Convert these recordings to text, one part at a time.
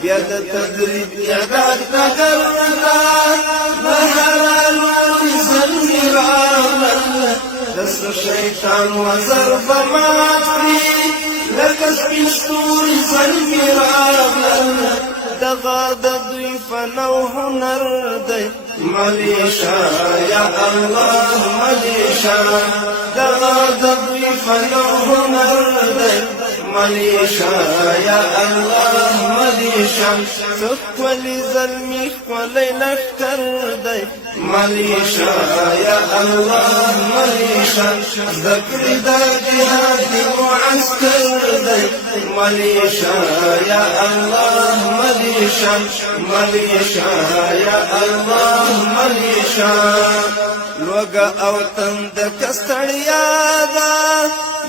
بیا د تدریب اعداد نظر بهران وزلمی راغلل دسر شیطان وزر بمات کری لکه سپین ستوری زلمی راغلل دغه د دوی فن او هنر دی ملیشا یا الله ملیشا دغه د دوی فن او هنر دی ملیشا یا الله ملیشا څکولی زلمی ښکلی لښکر دی ملیشا یا الله ملیشا زده کړي د جهاد د معسکر دی ملیشا یا الله ملیشا ملیشا یا الله ملیشا لوګه او تند کستړیا ده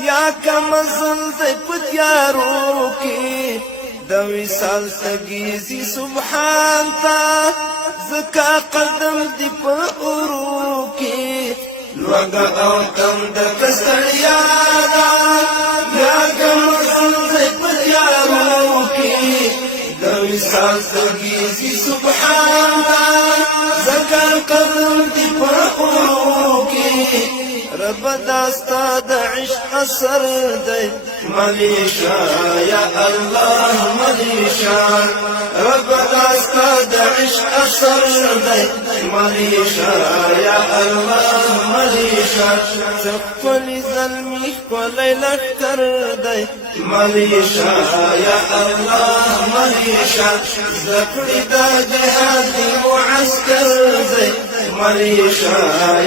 یا کمزل د پتیارو کې د وصال تګیزي سبحان تا زکا قدم دی په اورو کې لوګه او تند کستړیا ده یا کمزل د پتیارو کې د وصال تګیزي سبحان تا زکا قدم دی په اورو کې رب داستا د عشق اثر دی ملیشا یا الله ملیشا رب داستا د عشق اثر دی ملیشا یا الله ملیشا څکولی زلمی ښکلی لښکر دی ملیشا یا الله ملیشا زده کړي د جهاد د معسکر دی ملیشا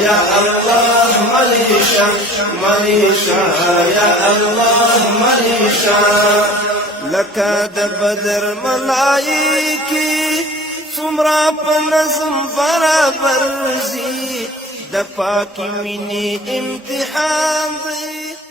یا الله ملیشا ملیشا یا الله ملیشا لکه د بدر ملائکی څومره په نظم برابر زی د پاکی مینې امتحان دی